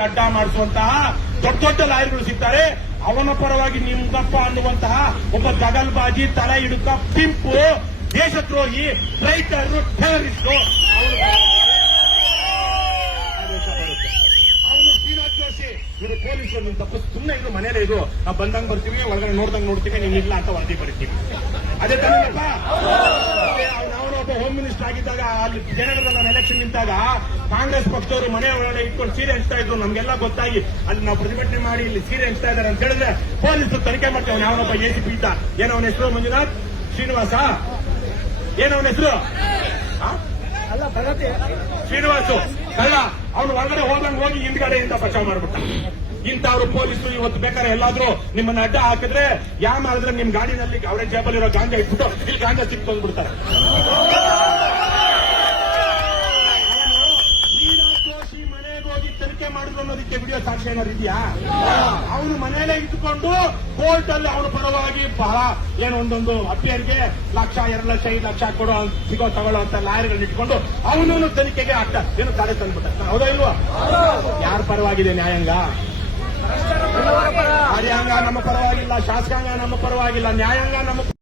ಅಡ್ಡ ಮಾಡಿಸುವಂತಹ ದೊಡ್ಡ ದೊಡ್ಡ ಲಾಯರ್ಗಳು ಸಿಗ್ತಾರೆ. ಅವನ ಪರವಾಗಿ ನಿಮ್ಗಪ್ಪ ಅನ್ನುವಂತಹ ಒಬ್ಬ ದಗಲ್ಬಾಜಿ ತಲೆ ಹಿಡುಕ ಪಿಂಪು, ದೇಶದ್ರೋಹಿ, ರೈತರು, ಟೆರರಿಸ್ಟ್. ಅವನು ಇವರು ಪೊಲೀಸರು ನಿಮ್ ತಪ್ಪು ಸುಮ್ಮನೆ ಇದು ಮನೇಲೆ ಇದು ನಾವು ಬಂದಂಗ್ ಬರ್ತೀವಿ, ಒಳಗಡೆ ನೋಡ್ದಂಗ್ ನೋಡ್ತೀವಿ, ನೀವು ಇಲ್ಲ ಅಂತ ವರದಿ ಬರೀತೀವಿ. ಅದೇ ತಾನೇನಪ್ಪ ಅವನು ಒಬ್ಬ ಹೋಮ್ ಮಿನಿಸ್ಟರ್ ಆಗಿದ್ದಾಗ ಅಲ್ಲಿ ವಿಜಯನಗರದಲ್ಲಿ ನಾನು ಎಲೆಕ್ಷನ್ ನಿಂತಾಗ ಕಾಂಗ್ರೆಸ್ ಪಕ್ಷದವರು ಮನೆ ಒಳಗಡೆ ಇಟ್ಕೊಂಡು ಸೀರೆ ಹಂಚ್ತಾ ಇದ್ರು ನಮ್ಗೆಲ್ಲ ಗೊತ್ತಾಗಿ ಅಲ್ಲಿ ನಾವು ಪ್ರತಿಭಟನೆ ಮಾಡಿ ಇಲ್ಲಿ ಸೀರೆ ಹಂಚ್ತಾ ಇದ್ದಾರೆ ಅಂತ ಹೇಳಿದ್ರೆ ಪೊಲೀಸರು ತನಿಖೆ ಮಾಡ್ತೇವೆ. ಯಾವನೊಬ್ಬ ಎ ಸಿ ಪಿ ಏನವನ ಏನೋ ಅವನ ಹೆಸರು ಮಂಜುನಾಥ್? ಶ್ರೀನಿವಾಸ? ಏನೋ ಅವನ ಹೆಸರು? ಅಲ್ಲ ಶ್ರೀನಿವಾಸು. ಕಳ್ಳ ಅವನು ಹೊರಗಡೆ ಹೋದಂಗ್ ಹೋಗಿ ಇಂತ ಬಚಾವ್ ಮಾಡ್ಬಿಟ್ಟ. ಇಂಥವ್ರು ಪೊಲೀಸರು ಇವತ್ತು ಬೇಕಾದ್ರೆ ಎಲ್ಲಾದ್ರೂ ನಿಮ್ಮನ್ನ ಅಡ್ಡ ಹಾಕಿದ್ರೆ ಯಾ ಮಾಡಿದ್ರೆ ನಿಮ್ ಗಾಡಿನಲ್ಲಿ ಅವರೇ ಜೇಬಲ್ಲಿರೋ ಇರೋ ಗಾಂಜಾ ಇಟ್ಬಿಟ್ಟು ಇಲ್ಲಿ ಗಾಂಜಾ ಸಿಕ್ ತಂದ್ಬಿಡ್ತಾರೆ ಅನ್ನೋದಕ್ಕೆ ವಿಡಿಯೋ ಸಾಕ್ಷಿ ಏನಾದ್ರು ಅವನು ಮನೆಯಲ್ಲೇ ಇದ್ದುಕೊಂಡು ಕೋರ್ಟ್ ಅಲ್ಲಿ ಅವನ ಪರವಾಗಿ ಬಹಳ ಏನೋ ಒಂದೊಂದು ಲಕ್ಷ, ಎರಡು ಲಕ್ಷ, ಐದು ಲಕ್ಷ ಕೊಡೋ ಸಿಗೋ, ತಗೊಳ್ಳೋ ಅಂತ ಲಾಯರ್ಗಳನ್ನ ಇಟ್ಕೊಂಡು ಅವನು ತನಿಖೆಗೆ ಆಗ್ತ ಏನು ತಡೆ ತಂದ್ಬಿಟ್ಟ. ಹೌದಾ ಇಲ್ವಾ? ಯಾರ ಪರವಾಗಿದೆ ನ್ಯಾಯಾಂಗ? ಕಾರ್ಯಾಂಗ ನಮ್ಮ ಪರವಾಗಿಲ್ಲ, ಶಾಸಕಾಂಗ ನಮ್ಮ ಪರವಾಗಿಲ್ಲ, ನ್ಯಾಯಾಂಗ ನಮ್ಮ